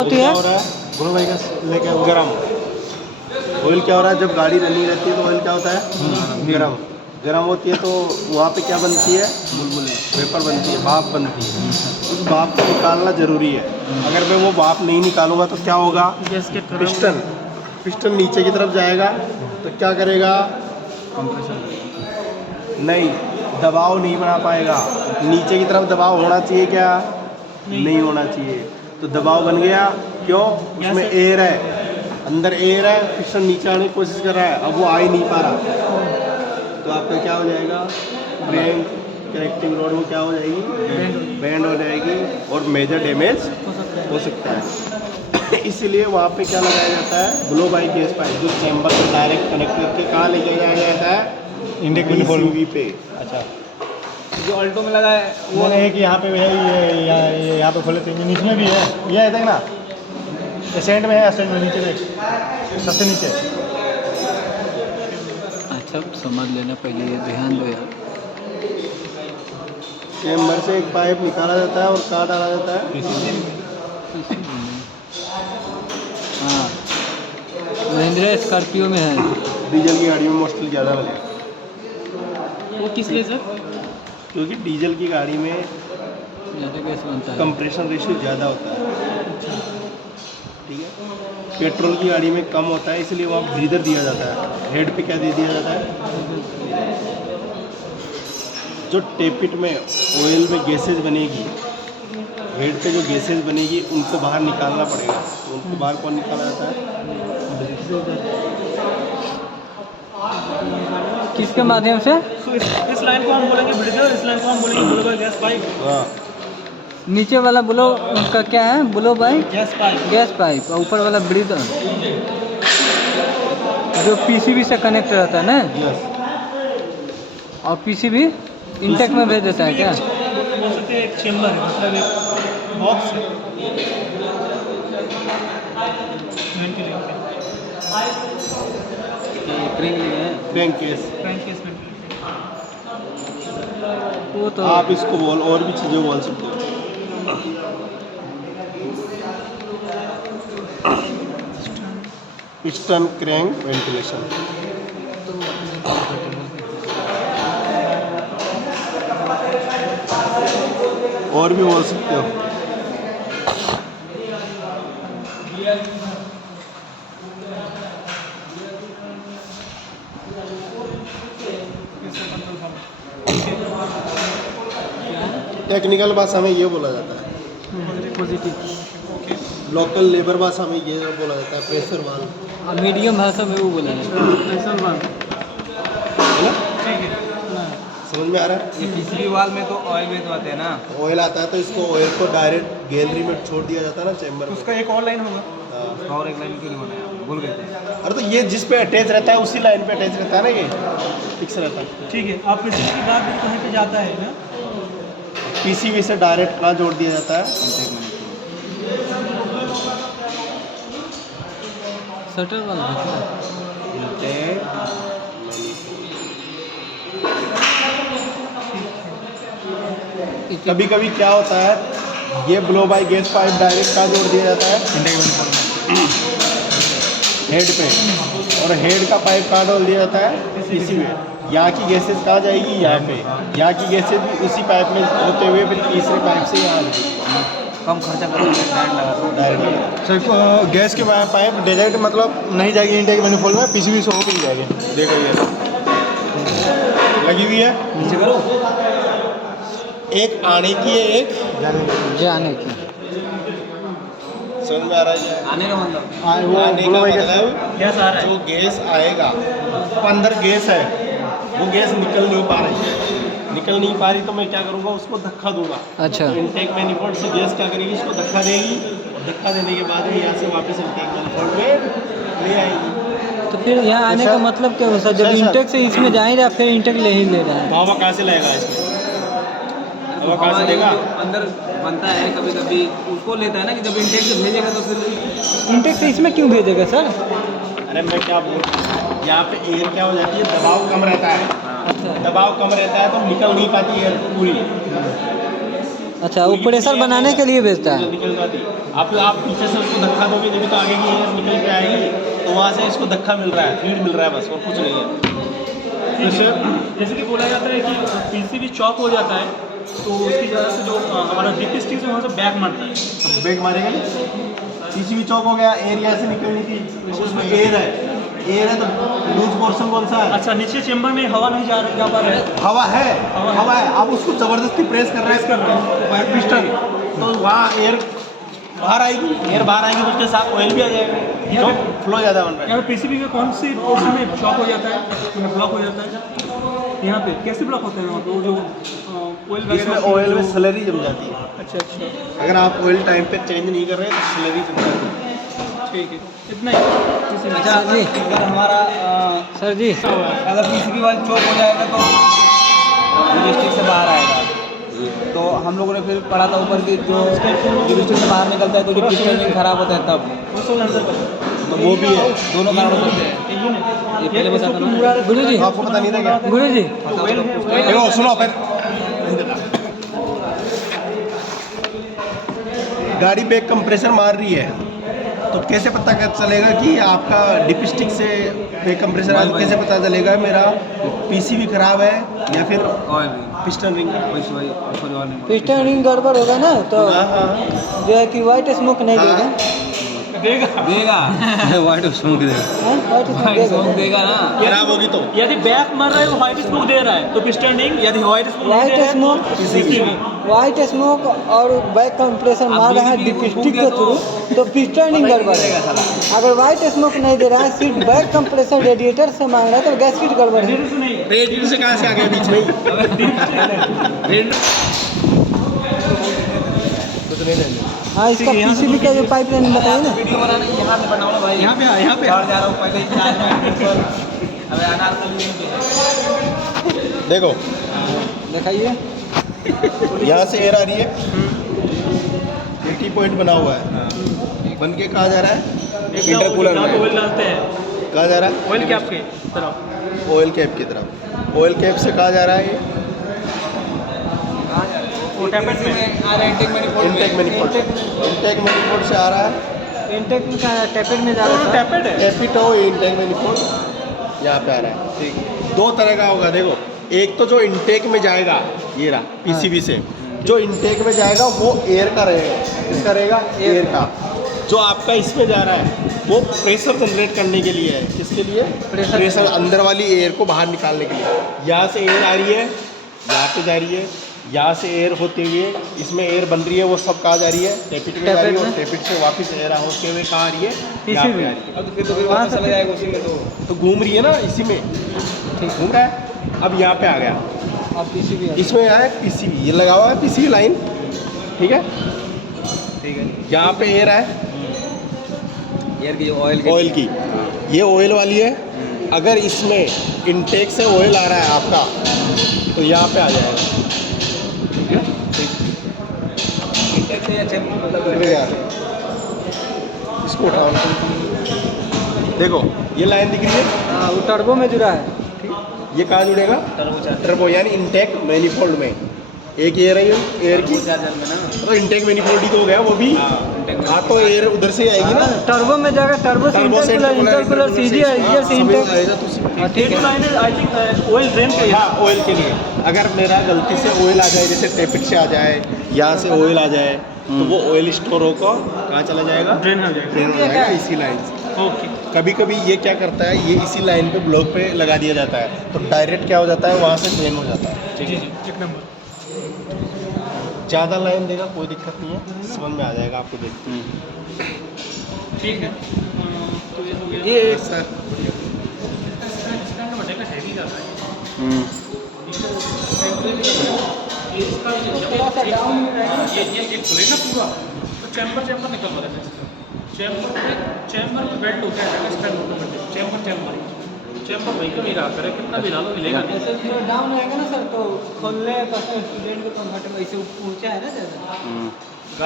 होती है। क्या हो रहा है गुरु भाई का लेके गरम ऑयल क्या हो रहा है, जब गाड़ी रनिंग रहती है तो ऑयल क्या होता है गरम गरम होती है, तो वहाँ पे क्या बनती है, बुलबुले वेपर बनती है, भाप बनती है। उस भाप को निकालना ज़रूरी है। अगर मैं वो भाप नहीं निकालूंगा तो क्या होगा, पिस्टन पिस्टन नीचे की तरफ जाएगा तो क्या करेगा, नहीं दबाव नहीं बना पाएगा। नीचे की तरफ दबाव होना चाहिए क्या, नहीं होना चाहिए। तो दबाव बन गया, क्यों, उसमें एयर है, अंदर एयर है, पिस्टन नीचे आने की कोशिश कर रहा है, अब वो आ ही नहीं पा रहा, तो आपका क्या हो जाएगा, क्रैंक कनेक्टिंग रोड में क्या हो जाएगी, बैंड हो जाएगी और मेजर डैमेज हो सकता है। इसीलिए वहाँ पे क्या लगाया जाता है, ब्लो बाई गैस पाइप, जो चैम्बर से डायरेक्ट कनेक्ट करके कहाँ लेके जाया जाता है, PCV पे। अच्छा, जो अल्टो में लगा है वो एक यहाँ पे है, ये यहाँ पे खोले थे, इसमें भी है, ये है देख ना, स्टैंड में है, स्टैंड में नीचे देख, सबसे नीचे। अच्छा समझ लेना, पहले ये ध्यान दो यार। चैम्बर से एक पाइप निकाला जाता है और कहाँ डाला जाता है, हाँ, महिंद्रा स्कॉर्पियो में है। डीजल की गाड़ी में मोस्टली ज़्यादा लगेगा। वो किस लिए सर? क्योंकि डीजल की गाड़ी में ज़्यादा गैस बनता है। कंप्रेशन रेशियो ज़्यादा होता है, ठीक है। पेट्रोल की गाड़ी में कम होता है, इसलिए वहाँ ब्रीदर दिया जाता है। हेड पे क्या दे दिया जाता है, जो टेपिट में ऑयल में गैसेज बनेगी, हेड पे जो गैसेज बनेगी उनको बाहर निकालना पड़ेगा। तो उनको बाहर कौन निकाला जाता है, किसके माध्यम से? तो इस लाइन को हम बोलेंगे ब्रीदर, इस लाइन को हम बोलेंगे ब्लो बाय गैस पाइप। हाँ, नीचे वाला ब्लो का क्या है, blow by gas pipe. Gas pipe, और ऊपर वाला ब्रीदर जो PCB से कनेक्ट रहता है ना, यस। और PCB इंटेक में भेज देता है क्या? बोल सकते हैं एक चेम्बर है, मतलब एक बॉक्स है ventilator, crank case. Crank case ventilator. वो तो आप इसको बोल, और भी चीज़ें बोल सकते हो। Piston crank ventilation. और भी बोल सकते हो। टेक्निकल भाषा में ये बोला जाता है, पॉजिटिव। लोकल लेबर भाषा में ये बोला जाता है प्रेशर वाल्व, और मीडियम भाषा में वो बोला जाता है। है ना, ठीक है। समझ में आ रहा है। ये PCB वाल में तो ऑयल में तो आते हैं ना। ऑयल आता है तो इसको ऑयल को डायरेक्ट गैलरी में छोड़ दिया जाता है ना, चैम्बर में। उसका एक और लाइन होगा। हाँ। और एक लाइन क्यों नहीं बनाया, भूल गए थे। अरे तो ये जिस पे अटैच रहता है उसी लाइन पे अटैच रहता है ना, ये फिक्स रहता है। ठीक है, आप फिर की बात भी कहीं पे जाता है ना, PCB से डायरेक्ट कहाँ जोड़ दिया जाता है, शटर वाला कभी कभी क्या होता है, ये blow by gas pipe direct कहाँ जोड़ दिया जाता है, हेड पे, और हेड का पाइप कहाँ डाल दिया जाता है, PCB में। यहाँ की गैसेज कहाँ जाएगी, यहाँ पे, यहाँ की गैसेज भी उसी पाइप में होते हुए फिर तीसरे पाइप से यहाँ आएगी। कम खर्चा करके डायरेक्ट सर गैस के पाइप डायरेक्ट मतलब नहीं जाएगी इंटेक मैनिफोल्ड में, PCB से होकर जाएगी। देखो ये लगी हुई है, नीचे करो, एक आने की है, एक जाने की। समझ में आ रहा है, आने का मतलब वो आने का मतलब गैस आ रहा है। जो गैस आएगा तो अंदर गैस है, वो गैस निकल नहीं पा रही है, निकल नहीं पा रही तो मैं क्या करूँगा, उसको धक्का दूंगा। अच्छा, तो इंटेक मैनिफोल्ड से गैस क्या करेगी, उसको धक्का देगी, और धक्का देने के बाद में यहाँ से वापस इंटेक मैनिफोल्ड में ले आएगी। तो फिर यहाँ आने का मतलब क्या होता है, जब इंटेक से इसमें जा ही रहा फिर इंटेक ले ही ले रहा है। हवा कहाँ से लगेगा इसमें, हवा कहाँ से देगा, अंदर बनता है कभी कभी, उसको लेता है ना कि जब इंटेक से भेजेगा तो फिर इंटेक से इसमें क्यों भेजेगा सर? अरे मैं क्या बोल रहा हूँ, यहाँ पे एयर क्या हो जाती है, दबाव कम रहता है। अच्छा, दबाव कम रहता है तो निकल नहीं पाती एयर पूरी, अच्छा, वो प्रेशर बनाने के लिए भेजता है। निकल जाती। आप पीछे से उसको धक्का दोगे जब तो आगे की एयर निकल के आएगी, तो वहाँ से इसको धक्का मिल रहा है, फीड मिल रहा है, बस और कुछ नहीं है। जैसे कि बोला जाता है कि पीसीबी चॉक हो जाता है तो उसकी वजह से जो हमारा डीप स्टिक है वहाँ से बैक मारता है। तो ब्रेक मारेगा नहीं, पीसीबी चौक हो गया, एयर यहाँ से निकलनी थी, उसमें एयर है तो लूज पोर्शन कौन सा है? अच्छा, नीचे चेम्बर में हवा नहीं जा पा रहा है। हवा है, आप उसको जबरदस्ती प्रेस कर रहे हैं पिस्टन, तो वहाँ एयर बाहर आएगी, तो उसके साथ ऑयल भी आ जाएगा, यहाँ फ्लो ज़्यादा बन रहा है। यहाँ पीसीबी का कौन सी पोर्शन में शॉक हो जाता है, ब्लॉक हो जाता है? यहाँ पे कैसे ब्लॉक होता है वहाँ पे? वो जो ऑयल इसमें ऑयल में स्लरी जम जाती है। अच्छा, अगर आप ऑयल टाइम पे चेंज नहीं कर रहे तो स्लरी जम जाती है। ठीक है, इतना ही। अच्छा जी, अगर हमारा सर जी, अगर पीसीबी वाला चौक हो जाएगा तो डिस्ट्रिक्ट से बाहर आएगा। तो हम लोगों ने फिर पढ़ा था ऊपर की जो डिस्ट्रिक्ट से बाहर निकलता है तो जो पिस्टन खराब होता है तब तो वो भी है, दोनों कारण हो सकते हैं। ये पहले बताता ना गुरु जी, आपको पता नहीं था क्या? गुरु जी, देखो सुनो, फिर गाड़ी बैक कंप्रेसर मार रही है तो कैसे पता चलेगा कि आपका डिप स्टिक से बैक कंप्रेसर आ, कैसे पता चलेगा मेरा पीसीबी खराब है या फिर oil piston ring? Piston ring गड़बड़ होगा ना तो हाँ जो है कि व्हाइट स्मोक नहीं देगा। देगा व्हाइट स्मोक देगा, हाँ, व्हाइट स्मोक देगा। देगा ना। खराब होगी तो यदि बैक मार रहा है वो व्हाइट स्मोक दे रहा है तो पिस्टन रिंग, यदि व्हाइट स्मोक नहीं दे व्हाइट रहा है स्मोक, तो PCB। व्हाइट स्मोक और बैक कंप्रेसर मार रहा है डिपस्टिक के थ्रू तो पिस्टन रिंग गड़बड़ है। अगर व्हाइट स्मोक नहीं दे रहा है, सिर्फ बैक कंप्रेसर रेडिएटर से मार रहा है तो गैसकिट गड़बड़ है। रेडिएटर से कहाँ से आ गया बीच में ही? कुछ नहीं लेंगे। हाँ, इसका पीसीबी का जो पाइपलाइन बताइए ना। वीडियो बनाना यहाँ पे बनाओ ना भाई, यहाँ पे बाहर जा रहा हूँ पहले 4 मिनट पर। अबे अनारकली देखो दिखाइए। यहाँ से एयर आ रही है, 80 पॉइंट बना हुआ है, बन के कहाँ जा रहा है? इंटरकूलर में। ऑयल डालते हैं, कहाँ जा रहा है? ऑयल कैप के तरफ। ऑयल कैप की तरफ। ऑयल कैप से कहाँ जा रहा है ये? वो टैपेट में इंटेक मैनिफोल्ड से आ रहा है। इंटेक का टैपेट में जा रहा है। टैपेट है। कैपिटो इंटेक मैनिफोल्ड यहाँ पे आ रहा है। ठीक, दो तरह का होगा। देखो, एक तो जो इंटेक में जाएगा, ये रहा पीसीबी से, जो इंटेक में जाएगा वो एयर का रहेगा। किसका रहेगा? एयर का। जो आपका इसमें जा रहा है वो प्रेशर जनरेट करने के लिए है। किसके लिए? प्रेशर अंदर वाली एयर को बाहर निकालने के लिए। यहाँ से एयर आ रही है, यहाँ पे जा रही है, यहाँ से एयर होते हुए इसमें एयर बन रही है, वो सब कहाँ जा रही है? टैपिट में जा रही है, और टैपिट से वापस एयर होते हुए कहाँ आ रही है? यहाँ पे आ रही है। अब तो फिर वापस चला जाएगा उसी में। तो घूम रही है ना इसी में, ठीक घूम रहा है। अब यहाँ पे आ गया, अब पीसीबी इसमें यहाँ है पीसीबी, ये लगा हुआ है पीसीबी लाइन, ठीक है। यहाँ पे एयर है, एयर की ऑयल की, ये ऑयल वाली है। अगर इसमें इनटेक से ऑयल आ रहा है आपका तो यहाँ पे आ जाएगा, ठीक है। इंटेक से या चैम्बर मतलब यार इसको उठाओ, देखो ये लाइन दिख रही है, हाँ, वो टर्बो में जुड़ा है। ये कहाँ जुड़ेगा? टर्बो यानी इनटेक मैनिफोल्ड में। एक एयर है एयर की, चार्जर में ना, तो इनटेक मैनिफोल्ड ही तो हो गया वो भी। हाँ, तो एयर उधर से आएगी ना, टर्बो में जाएगा, टर्बो से इंटरकूलर सीजी आएगी से इंटेक। आएगा तो हाँ, ठीक है। आई थिंक ऑयल ड्रेन के हाँ, ऑयल के लिए। अगर मेरा गलती से ऑयल आ जाए, जैसे टैपिट से आ जाए, यहाँ से ऑयल आ जाए, तो वो ऑयल स्टोर होकर कहाँ चला जाएगा? ड्रेन हो जाएगा। ड्रेन हो जाएगा इसी लाइन से। ओके, कभी कभी ये क्या करता है, ये इसी लाइन पे ब्लॉक पे लगा दिया जाता है, तो डायरेक्ट क्या हो जाता है, वहाँ से ड्रेन हो जाता है। जी जी, एक नंबर। ज़्यादा लाइन देगा कोई दिक्कत नहीं है, समझ में आ जाएगा आपको देखते हैं। ठीक है, तो ये हो गया। ये एक सर स्टैंड बटेगा हैवी ज़्यादा है। ये इसका ये खुले ना पूरा तो चैम्बर निकल पड़ा है। चैम्बर में बेल्ट होता है, स्टैंड चैम्बर वही का नहीं रहा करे, कितना भी डालो मिलेगा नहीं। जैसे जो डाउन आएगा ना सर, तो खोलने का स्टूडेंट को कंफर्टेबल, ऐसे ऊंचा है ना ज़्यादा।